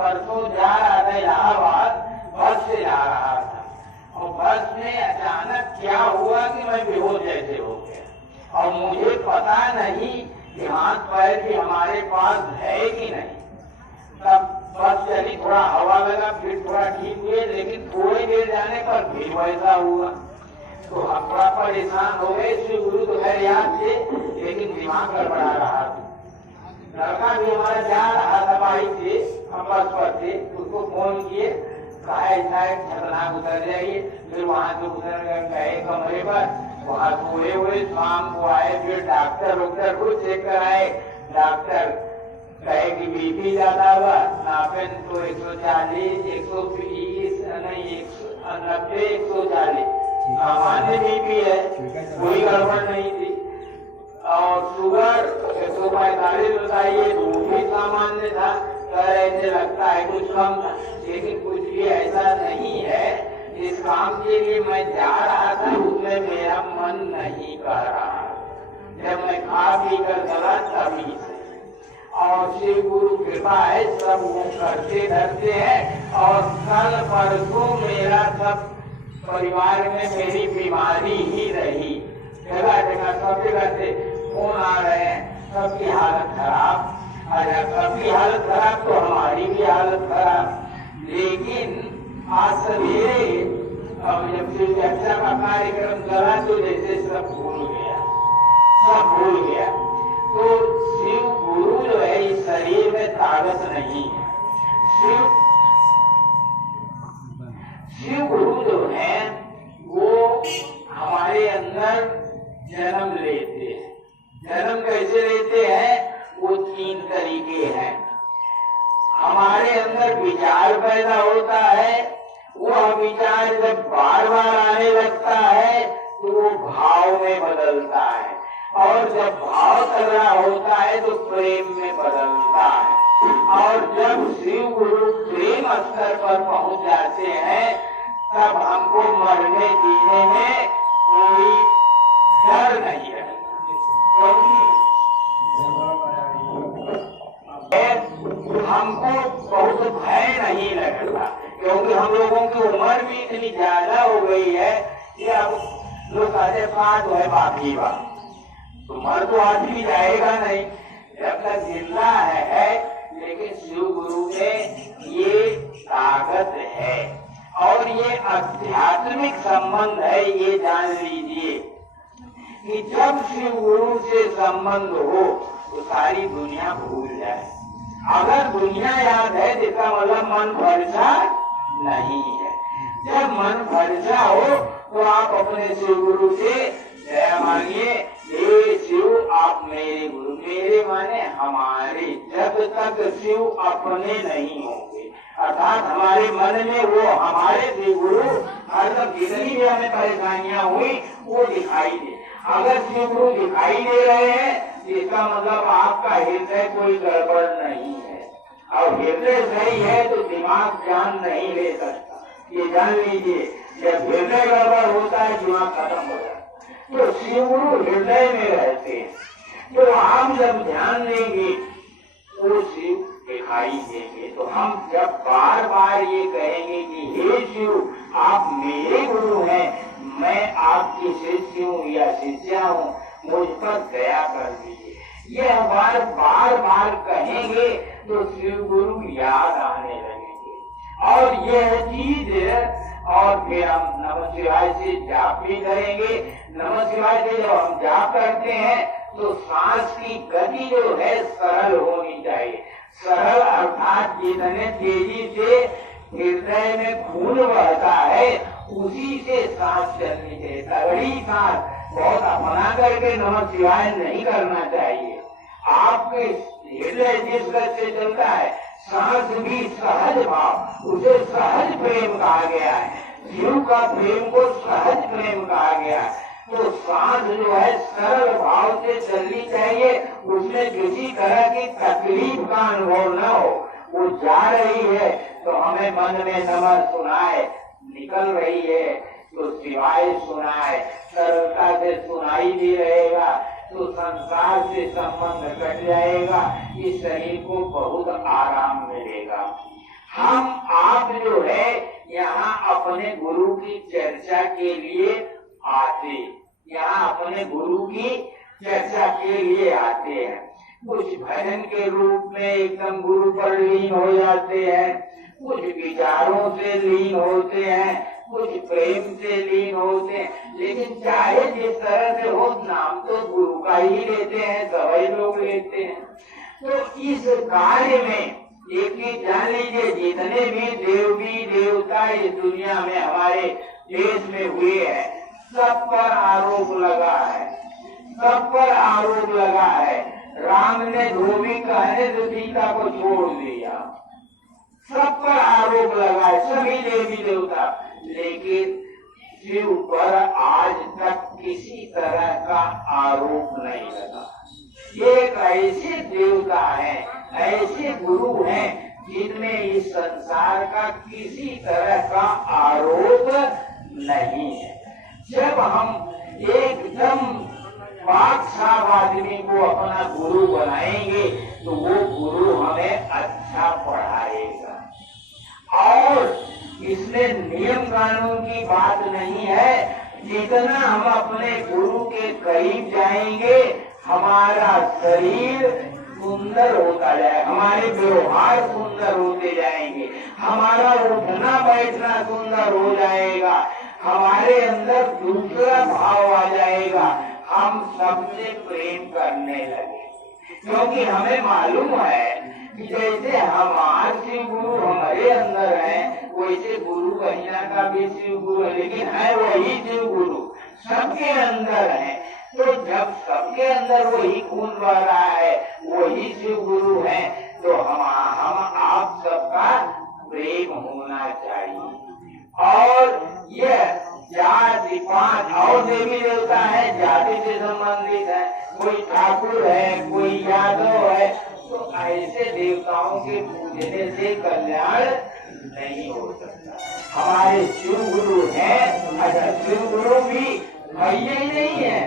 परसों जा रहा था इलाहाबाद, बस से जा रहा था और बस में अचानक क्या हुआ कि मैं बेहोश जैसे हो गया और मुझे पता नहीं कि हाथ पैर भी हमारे पास है कि नहीं। तब बस चली, थोड़ा हवा लगा, फिर थोड़ा ठीक हुए, लेकिन थोड़ी देर जाने पर फिर वैसा हुआ तो हम थोड़ा परेशान हो गए। श्री गुरु तो खैर याद थे, लेकिन दिमाग गड़बड़ा रहा था। लड़का भी हमारा जा रहा था बाइक से, हम बस पर थे, उसको फोन किए, कहा ऐसा है खतरनाक, उतर जाइए। फिर वहां से उतर गए कमरे पर, वहां सोए हुए, शाम को आए, फिर डॉक्टर को चेक कराए। डॉक्टर कहे कि बीपी ज्यादा हुआ, नापन तो 140, 120 नहीं 190, 140 सामान्य बीपी है, कोई गड़बड़ नहीं थी। और शुगर 145 बताइए, वो भी सामान्य था। ऐसे लगता है कुछ कम था, लेकिन कुछ भी ऐसा नहीं है। जिस काम के लिए मैं जा रहा था उसमें मेरा मन नहीं कर रहा। जब मैं खा पी कर चला तभी से, और श्री गुरु कृपा है, सब वो करते धरते हैं। और कल परसों मेरा सब परिवार में मेरी बीमारी ही रही, जगह जगह सब जगह से फोन आ रहे हैं, सबकी हालत खराब। अरे सबकी हालत खराब तो हमारी भी हालत खराब। लेकिन आज सवेरे जब शिव चर्चा का कार्यक्रम चला तो जैसे सब भूल गया, सब भूल गया। तो शिव गुरु जो है इस शरीर में ताकत नहीं है। शिव गुरु जो है वो हमारे अंदर जन्म लेते हैं। जन्म कैसे लेते हैं? वो 3 तरीके हैं। हमारे अंदर विचार पैदा होता है, वह विचार जब बार बार आने लगता है तो वो भाव में बदलता है, और जब भाव कर रहा होता है तो प्रेम में बदलता है। और जब शिव गुरु प्रेम स्तर पर पहुंच जाते हैं तब हमको मरने जीने में कोई डर नहीं रहता, हमको बहुत भय नहीं लगता, क्योंकि हम लोगों की उम्र भी इतनी ज्यादा हो गई है कि अब लोग कहते 5 है बाकी बा, तो मर तो आदमी जाएगा नहीं, जब तक जिंदा है। लेकिन शिव गुरु में ये ताकत है और ये आध्यात्मिक संबंध है। ये जान लीजिए कि जब शिव गुरु से संबंध हो तो सारी दुनिया भूल जाए। अगर दुनिया याद है तो इसका मतलब मन भरसा नहीं है। जब मन भरसा हो तो आप अपने शिव गुरु से दया मांगिए, हे शिव आप मेरे गुरु, मेरे माने हमारे, जब तक शिव अपने नहीं होंगे, अर्थात हमारे मन में वो हमारे शिव गुरु हरदम जितनी भी हमें परेशानियां हुई वो दिखाई दे। अगर शिव गुरु दिखाई दे रहे हैं इसका मतलब आपका हृदय कोई गड़बड़ नहीं है, और हृदय सही है तो दिमाग जान नहीं ले सकता। ये जान लीजिए, जब हृदय गड़बड़ होता है दिमाग खत्म हो जाता है। तो शिव गुरु हृदय में रहते हैं। तो हम जब ध्यान देंगे तो शिव दिखाई देंगे। तो हम जब बार बार ये कहेंगे कि हे शिव आप मेरे गुरु हैं, मैं आपकी शिष्य हूँ या शिष्या हूँ, मुझ पर दया कर दीजिए, ये बार बार कहेंगे तो शिव गुरु याद आने लगेंगे। और यह चीज, और फिर हम नमः शिवाय से जाप भी करेंगे। नमः शिवाय से जब हम जाप करते हैं तो सांस की गति जो है सरल होनी चाहिए। सरल अर्थात जितने तेजी से हृदय में खून बहता है उसी से सांस चलनी चाहिए। तगड़ी सांस बहुत अपना करके नमः शिवाय नहीं करना चाहिए। आपके हृदय जिस गति से चलता है सांस भी सहज भाव, उसे सहज प्रेम कहा गया है। शिव का प्रेम को सहज प्रेम कहा गया है। तो सांस जो है सरल भाव से चलनी चाहिए, उसमें किसी तरह की तकलीफ का अनुभव न हो। वो जा रही है तो हमें मन में नमः सुनाए, निकल रही है तो शिवाय सुनाए, सरलता से सुनाई भी रहेगा तो संसार से संबंध कट जाएगा। इस शरीर को बहुत आराम मिलेगा। हम आप जो है यहाँ अपने गुरु की चर्चा के लिए आते, यहाँ अपने गुरु की चर्चा के लिए आते हैं। कुछ भजन के रूप में एकदम गुरु पर लीन हो जाते हैं, कुछ विचारों से लीन होते हैं, कुछ प्रेम से लीन होते हैं। लेकिन चाहे जिस तरह से हो, नाम तो गुरु का ही लेते हैं, सभी लोग लेते हैं। तो इस कार्य में एक ही जान लीजिए, जितने भी देवी देवता इस दुनिया में हमारे देश में हुए हैं, सब पर आरोप लगा है, सब पर आरोप लगा है। राम ने धोबी कहने से सीता को छोड़ दिया, सब पर आरोप लगा है, सभी देवी देवता। लेकिन शिव पर आज तक किसी तरह का आरोप नहीं लगा। एक ऐसे देवता है, ऐसे गुरु हैं जिनमें इस संसार का किसी तरह का आरोप नहीं है। जब हम एकदम पाक साफ आदमी को अपना गुरु बनाएंगे तो वो गुरु हमें अच्छा पढ़ाएगा। और इसमें नियम कानून की बात नहीं है, जितना हम अपने गुरु के करीब जाएंगे हमारा शरीर सुंदर होता जाए, हमारे व्यवहार सुंदर होते जाएंगे, हमारा उठना बैठना सुंदर हो जाएगा, हमारे अंदर दूसरा भाव आ जाएगा, हम सबसे प्रेम करने लगे। क्योंकि हमें मालूम है कि जैसे हमारे शिव गुरु हमारे अंदर है, वैसे गुरु कन्या का भी शिव गुरु है, लेकिन है वही शिव गुरु सबके अंदर है। तो जब सबके अंदर वही खून बह रहा है, वही शिव गुरु है, तो हम आप सबका प्रेम होना चाहिए। और यह जाति पांच और देवी देवता है, जाति से संबंधित है, कोई ठाकुर है, कोई यादव है, तो ऐसे देवताओं के पूजने से कल्याण नहीं हो सकता। हमारे शिव गुरु हैं, अच्छा शिव गुरु भी भैया ही नहीं है,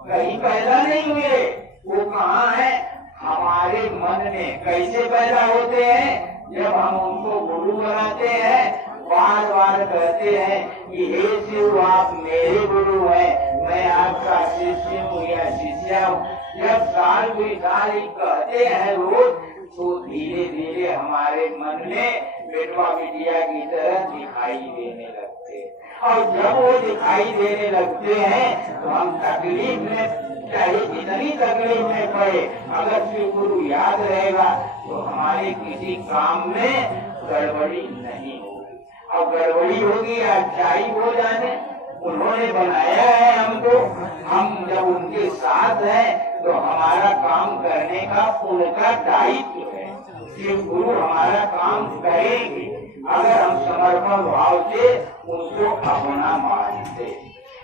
कहीं पैदा नहीं हुए, वो कहाँ है? हमारे मन में। कैसे पैदा होते हैं? जब हम उनको गुरु बनाते हैं, बार बार कहते हैं कि हे शिव आप मेरे गुरु हैं, मैं आपका शिष्य हूँ या शिष्या हूँ। जब साल कोई साल ही कहते हैं रोज, तो धीरे धीरे हमारे मन में बेटवा बिटिया की तरह दिखाई देने लगते हैं। और जब वो दिखाई देने लगते हैं तो हम तकलीफ में, चाहे जितनी तकलीफ में पड़े, अगर शिव गुरु याद रहेगा तो हमारे किसी काम में गड़बड़ी नहीं होगी। अब गड़बड़ी होगी या अच्छाई हो जाने, उन्होंने बनाया है हमको, हम जब उनके साथ हैं तो हमारा काम करने का उनका दायित्व है। शिव गुरु हमारा काम करेंगे अगर हम समर्पण भाव से उनको अपना मानते।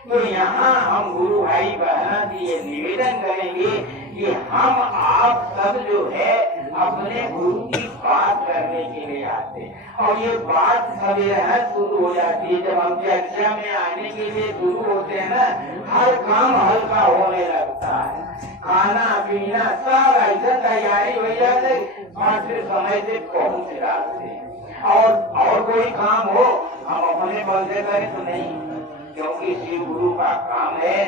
तो यहाँ हम गुरु भाई बहना की ये निवेदन करेंगे कि हम आप सब जो है अपने गुरु की बात करने के लिए आते हैं। और ये बात सवेरे शुरू हो जाती है, जब हम चर्चा में आने के लिए शुरू होते हैं ना, हर काम हल्का होने लगता है। खाना पीना सब ऐसा तैयारी हो जाते, फिर समय से पहुँच जाते हैं। और कोई काम हो हम अपने बल से करें तो नहीं, क्योंकि शिव गुरु का काम है।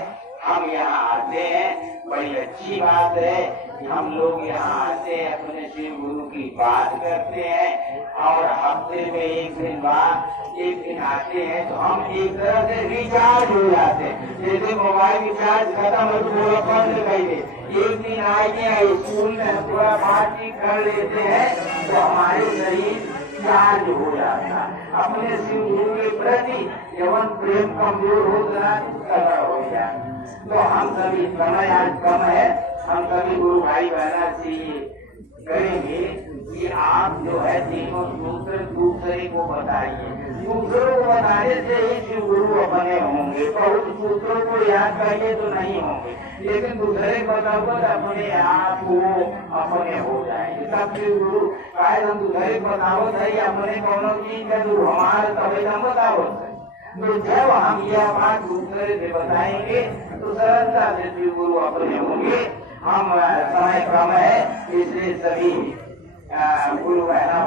हम यहाँ आते हैं, बड़ी अच्छी बात है कि हम लोग यहाँ आते हैं, अपने शिव गुरु की बात करते हैं। और हफ्ते में एक दिन बाद एक दिन आते हैं तो हम एक तरह से रिचार्ज हो जाते हैं। जैसे मोबाइल रिचार्ज खत्म हो तो पूरा बंद कर दे, एक दिन आइए स्कूल में पूरा बातचीत कर लेते हैं तो हमारे शरीर चार्ज हो जाता है। अपने शिव गुरु के प्रति जवन प्रेम कमजोर होता है तगड़ा हो जाए। तो हम सभी, समय आज कम है, हम सभी गुरु भाई बहना से करेंगे कि आप जो है तीनों सूत्र दूसरे को बताइए। दूसरों को बताने से ही शिव गुरु अपने होंगे। बहुत सूत्रों को याद करिए तो नहीं होंगे, लेकिन दूसरे को बताओगे तो अपने आप वो अपने हो जाएंगे। सब शिव गुरु शायद हम दूसरे को बताओ सही, अपने कोनो चीज का जो हमारे तभी हम बताओ। तो जब हम यह बात दूसरे से बताएंगे तो सरलता से शिव गुरु अपने होंगे। हम समय कम है, इसलिए सभी गुरु बहना